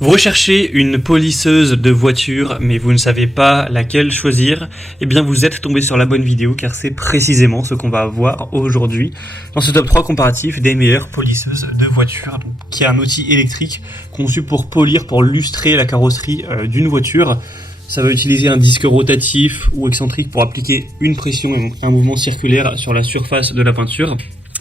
Vous recherchez une polisseuse de voiture, mais vous ne savez pas laquelle choisir, eh bien vous êtes tombé sur la bonne vidéo, car c'est précisément ce qu'on va voir aujourd'hui dans ce top 3 comparatif des meilleures polisseuses de voiture, qui est un outil électrique conçu pour polir, pour lustrer la carrosserie d'une voiture. Ça va utiliser un disque rotatif ou excentrique pour appliquer une pression et un mouvement circulaire sur la surface de la peinture,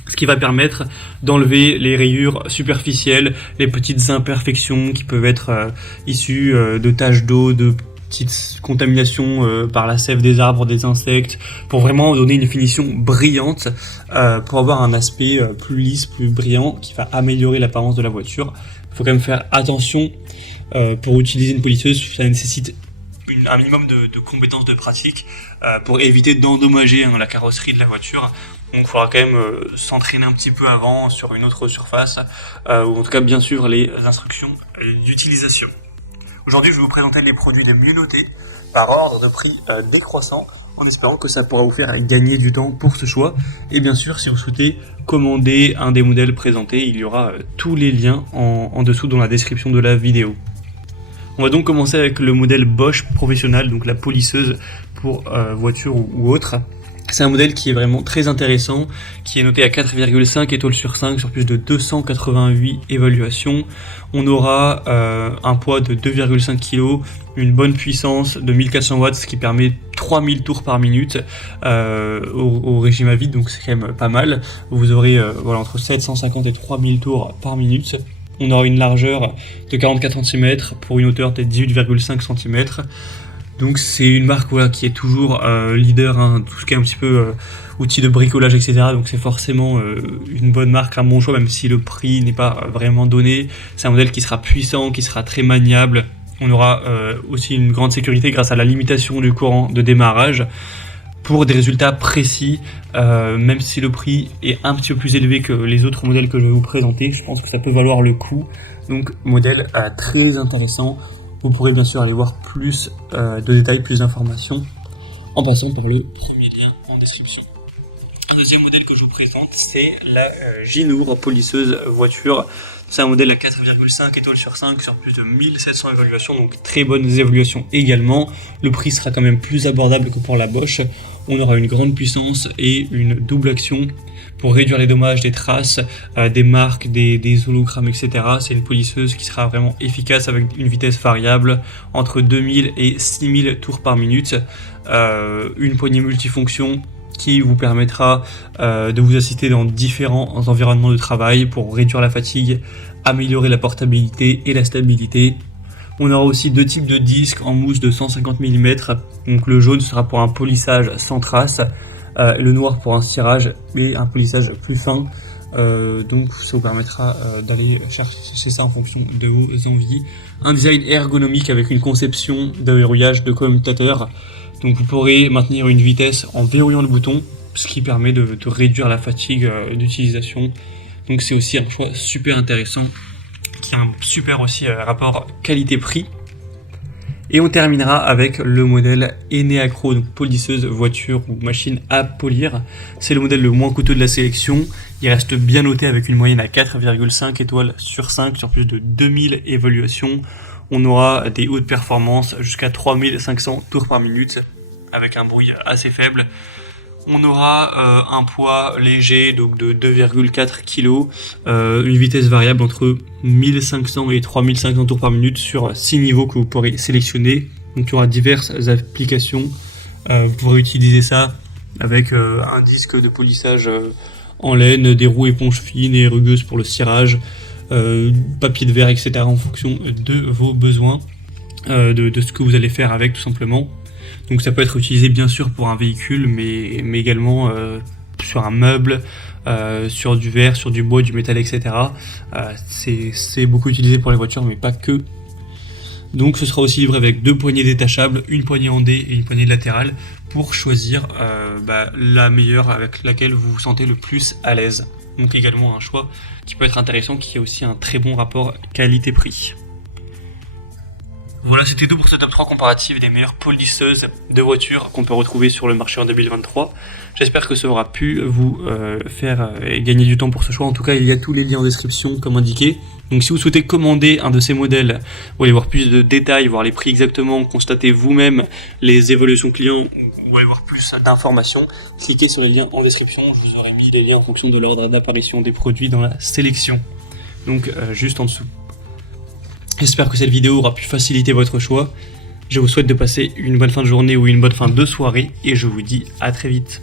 ce qui va permettre d'enlever les rayures superficielles, les petites imperfections qui peuvent être issues de taches d'eau, de petites contaminations par la sève des arbres, des insectes, pour vraiment donner une finition brillante, pour avoir un aspect plus lisse, plus brillant, qui va améliorer l'apparence de la voiture. Il faut quand même faire attention pour utiliser une polisseuse, ça nécessite un minimum de compétences de pratique pour éviter d'endommager la carrosserie de la voiture. Donc il faudra quand même s'entraîner un petit peu avant sur une autre surface, ou en tout cas bien suivre les instructions d'utilisation. Aujourd'hui, je vais vous présenter les produits les mieux notés par ordre de prix décroissant, en espérant que ça pourra vous faire gagner du temps pour ce choix. Et bien sûr, si vous souhaitez commander un des modèles présentés, il y aura tous les liens en dessous dans la description de la vidéo. On va donc commencer avec le modèle Bosch Professional, donc la polisseuse pour voiture ou autre. C'est un modèle qui est vraiment très intéressant, qui est noté à 4,5 étoiles sur 5 sur plus de 288 évaluations. On aura un poids de 2,5 kg, une bonne puissance de 1400 watts, ce qui permet 3000 tours par minute au régime à vide, donc c'est quand même pas mal. Vous aurez entre 750 et 3000 tours par minute. On aura une largeur de 44 cm pour une hauteur de 18,5 cm. Donc c'est une marque qui est toujours leader, tout ce qui est un petit peu outils de bricolage, etc. Donc c'est forcément une bonne marque, un bon choix, même si le prix n'est pas vraiment donné. C'est un modèle qui sera puissant, qui sera très maniable. On aura aussi une grande sécurité grâce à la limitation du courant de démarrage, pour des résultats précis, même si le prix est un petit peu plus élevé que les autres modèles que je vais vous présenter. Je pense que ça peut valoir le coup. Donc modèle très intéressant. Vous pourrez bien sûr aller voir plus de détails, plus d'informations en passant par le premier lien en description. Un deuxième modèle que je vous présente, c'est la Ginour polisseuse voiture. C'est un modèle à 4,5 étoiles sur 5 sur plus de 1700 évaluations, donc très bonnes évaluations également. Le prix sera quand même plus abordable que pour la Bosch. On aura une grande puissance et une double action pour réduire les dommages des traces, des marques, des hologrammes, etc. C'est une polisseuse qui sera vraiment efficace avec une vitesse variable entre 2000 et 6000 tours par minute. Une poignée multifonction qui vous permettra de vous assister dans différents environnements de travail pour réduire la fatigue, améliorer la portabilité et la stabilité. On aura aussi deux types de disques en mousse de 150 mm, donc le jaune sera pour un polissage sans trace, le noir pour un cirage et un polissage plus fin. Donc ça vous permettra d'aller chercher ça en fonction de vos envies. Un design ergonomique avec une conception de verrouillage de commutateur. Donc vous pourrez maintenir une vitesse en verrouillant le bouton, ce qui permet de réduire la fatigue d'utilisation. Donc c'est aussi un choix super intéressant, qui a un super aussi rapport qualité-prix. Et on terminera avec le modèle Eneacro, donc polisseuse voiture ou machine à polir. C'est le modèle le moins coûteux de la sélection. Il reste bien noté avec une moyenne à 4,5 étoiles sur 5 sur plus de 2000 évaluations. On aura des hautes performances jusqu'à 3500 tours par minute avec un bruit assez faible. On aura un poids léger, donc de 2,4 kg, une vitesse variable entre 1500 et 3500 tours par minute sur 6 niveaux que vous pourrez sélectionner. Donc il y aura diverses applications. Vous pourrez utiliser ça avec un disque de polissage en laine, des roues éponges fines et rugueuses pour le cirage, papier de verre, etc. en fonction de vos besoins, de ce que vous allez faire avec tout simplement. Donc ça peut être utilisé bien sûr pour un véhicule, mais également sur un meuble, sur du verre, sur du bois, du métal, etc. C'est beaucoup utilisé pour les voitures, mais pas que. Donc ce sera aussi livré avec deux poignées détachables, une poignée en D et une poignée latérale, pour choisir la meilleure avec laquelle vous vous sentez le plus à l'aise. Donc également un choix qui peut être intéressant, qui a aussi un très bon rapport qualité-prix. Voilà, c'était tout pour ce top 3 comparatif des meilleures polisseuses de voitures qu'on peut retrouver sur le marché en 2023. J'espère que ça aura pu vous faire gagner du temps pour ce choix. En tout cas, il y a tous les liens en description comme indiqué. Donc si vous souhaitez commander un de ces modèles, vous allez voir plus de détails, voir les prix exactement, constater vous-même les évolutions clients, ou aller voir plus d'informations, cliquez sur les liens en description. Je vous aurai mis les liens en fonction de l'ordre d'apparition des produits dans la sélection. Donc juste en dessous. J'espère que cette vidéo aura pu faciliter votre choix. Je vous souhaite de passer une bonne fin de journée ou une bonne fin de soirée et je vous dis à très vite.